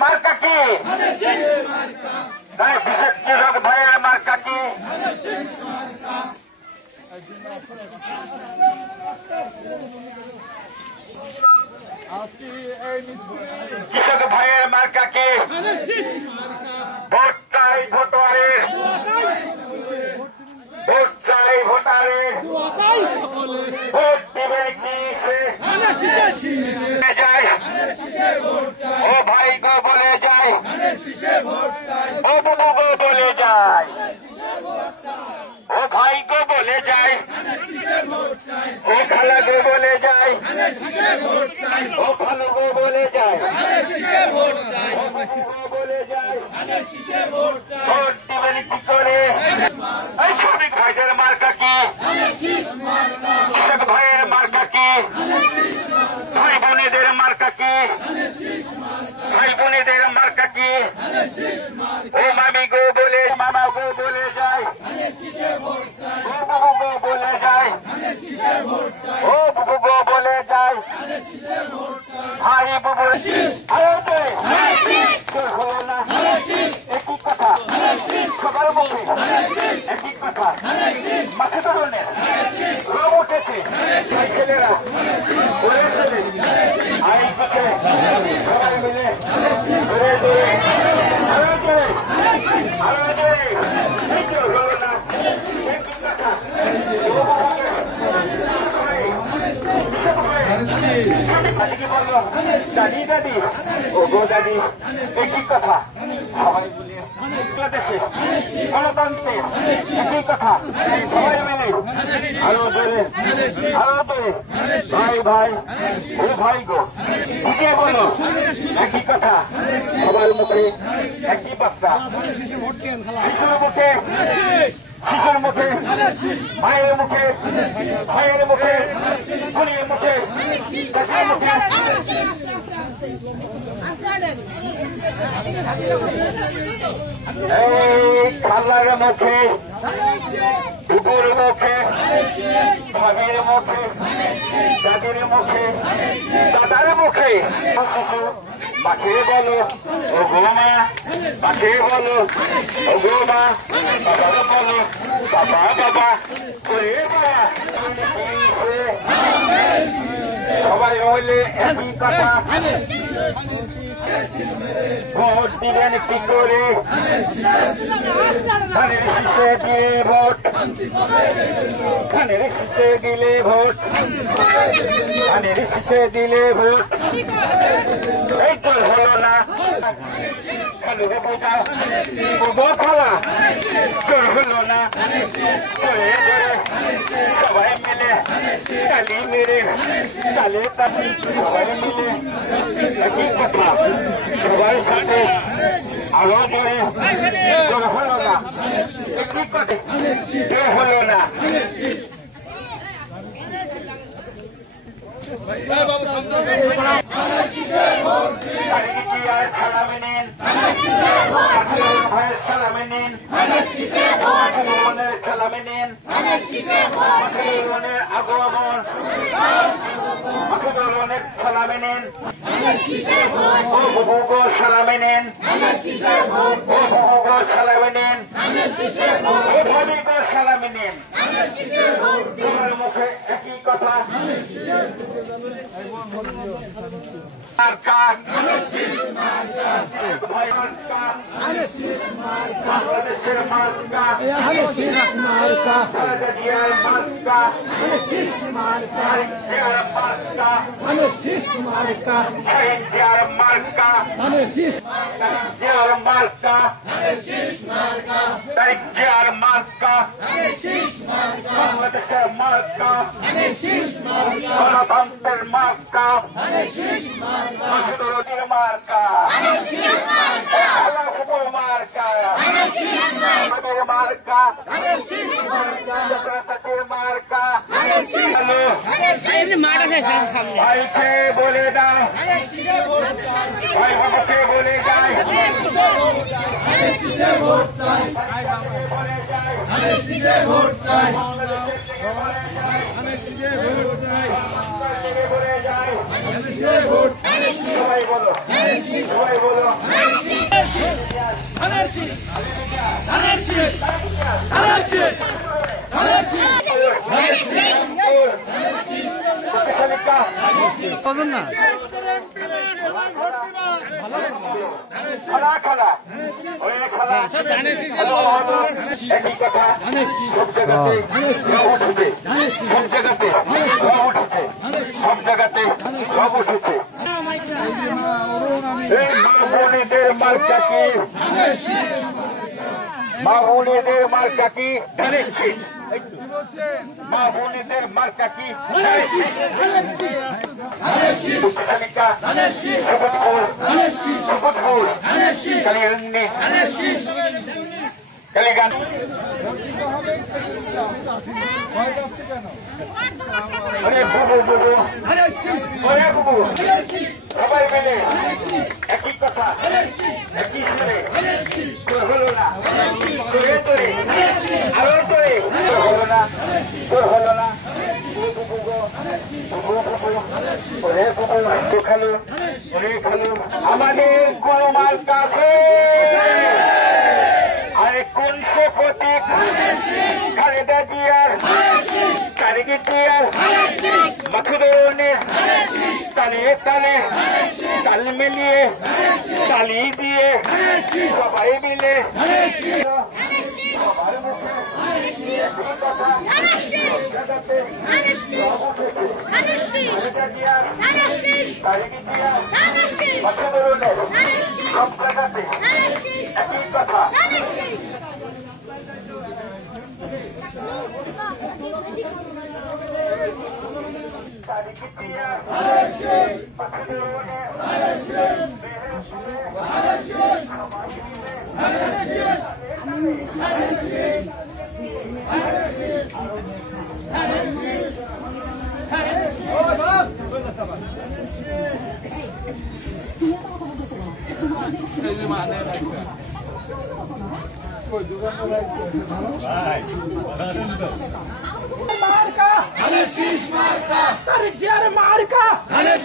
মার্কা কি? কৃষক ভাইয়ের মার্কা কি? কৃষক ভাইয়ের মার্কা কি? ভোট চাই ভোটারের, ভোট চাই ভোটারের, ভোট দিবেন কি সে যায়? ও ভাই গো বলে যায়, ও বাবু গো বলে যায়, ও ভাই গো বলে যায়, ও খালা গো বলে যায়, ও ভালো গো বলে যায়, বলে যায় ভোট দিবেন কি করে? এই শ্রমিক ভাইদের মার্কা কি? কৃষক ভাইয়ের মার্কা কি? ভাই বোনেদের মার্কা কি? ভাই বোনেদের মার্কা কি? ও মামি গো বলে, মামা গো বলে যায়, ও বাবু গো বলে যায়, ও বাবু গো বলে যায়, ভাই বাবু আরো হলো না একই কথা সবার মুখে, একই কথা মাঠে ধরনের রব উঠেছে ছেলেরা ঘুরে চলে আই পিঠে সবাই মিলে ঘুরে ঘুরে আরো জোরে আরো জোরে হলো না একই কথা কি বললো দাদি দাদি ও গো দাদি একই কথা সবাই মিলে বাংলাদেশে গণতন্ত্রে একই কথা সবাই মিলে আরো জোরে আরো জোরে ভাই ভাই ও ভাই গো বুঝিয়ে বলো একই কথা সবার মুখে একই বার্তা শিশুর মুখে শিশুর মুখে মায়ের মুখে ভাইয়ের মুখে খুনির মুখে চাষির মুখে এই খালার মুখে কুকুর মুখে ভাবির মুখে দাদির মুখে দাদার মুখে শিশু মাকে বলো ও গো মা, মাকে বলো ও গো মা, বাবা বলো বাবা বাবা ওরে বাবা সবাই হইলে একই কথা ভোট দিবেন কি করে? ধানের শীষে দিয়ে ভোট, ধানের শীষে দিলে ভোট, ধানের শীষে দিলে ভোট এই তো হলো না হলো বোঝাও ও খালা তোর হলো না করে করে সবাই মিলে তালি মেরে তালে তালি সবাই মিলে একই কথা সবার সাথে আরো জোরে তোর হলো না একই কথা তোর হলো না সালামে নিন সালামে নিন সালামে নিন আগমন মাঠের সালামে নিন ও বাবু গো সালামে নিন ও বাবু গো সালামে নিন ও ভাবি গো সালামে নিন তোমার মুখে একই কথা মার্কা বাংলাদেশের মার্কা খালেদা জিয়ার মার্কা জিয়ার মার্কা শহীদ জিয়ার মার্কা জিয়ার মার্কা তারিক জিয়ার মার্কা বাংলাদেশের মার্কা গণতন্ত্রের মার্কা মাসুদুর মার্কা আল্লাহর মার্কা নবীর মার্কা জাতীয় মার্কা ভাইকে বলে দাও ভাই বাবাকে বলে যায় ভোট চাই ভোট চাই সবাই বলো না খেলা খেলা ওই খেলা একই কথা সব জায়গাতে উঠেছে সব জায়গাতে উঠেছে সব জায়গাতে সব উঠেছে এই মা বোনেদের মার্কা কি মা বোনেদের মার্কা কি ধানের শীষ মা বোনেদের মার্কা কি কালীগান সবাই মিলে একই কথা একই সুরে তোর হলো না তোরে তোরে আরো তোরে তোর হলো না তোর হলো না আমাদের কোন মাল কাছে আরে কোন সে প্রতীক খালেদা জিয়ার তারিখে জিয়ার মখদনের তালে তালে তাল মিলিয়ে তালি দিয়ে সবাই মিলে সবার মুখে Alex